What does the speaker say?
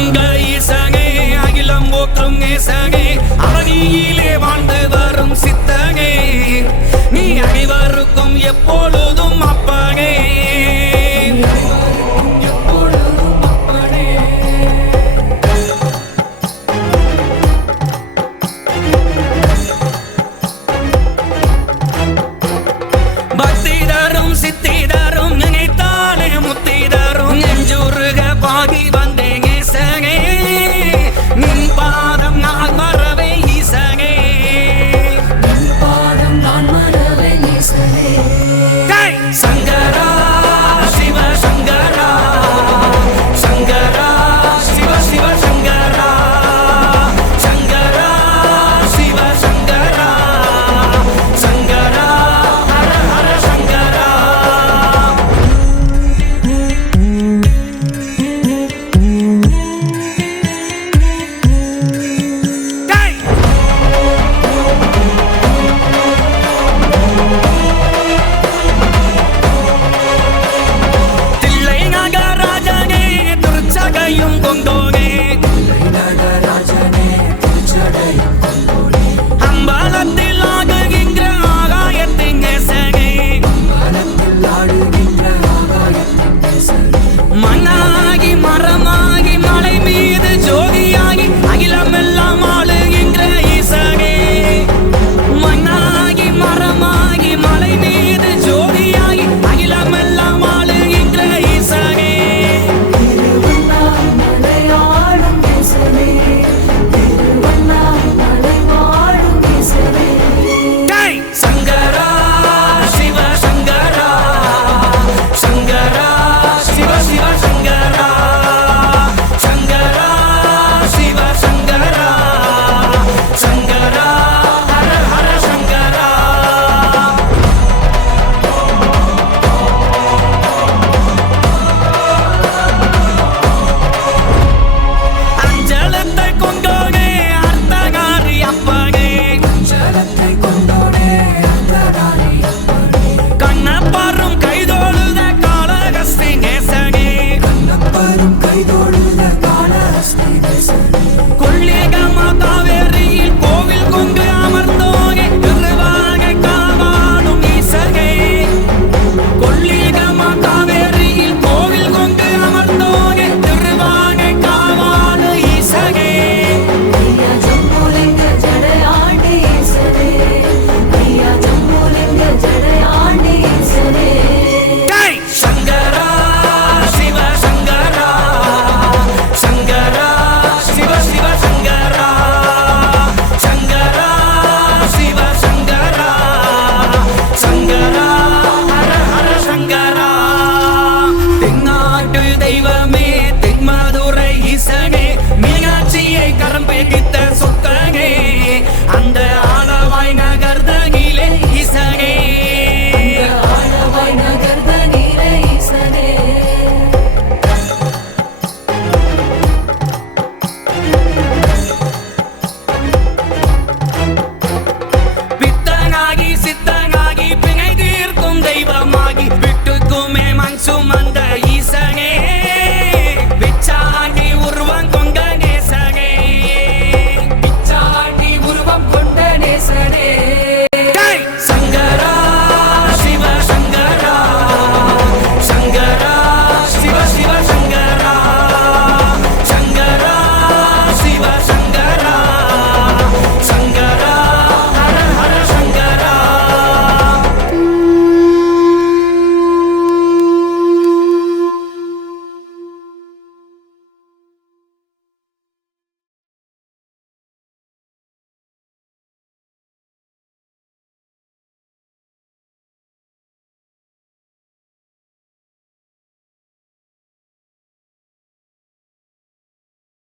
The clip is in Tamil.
வாழுங்க ஈசானே அகிலம் ஓற்றும் நேசானே அழகியிலே வாழ்ந்த con tôi காண ஸ்ரீ தேசம்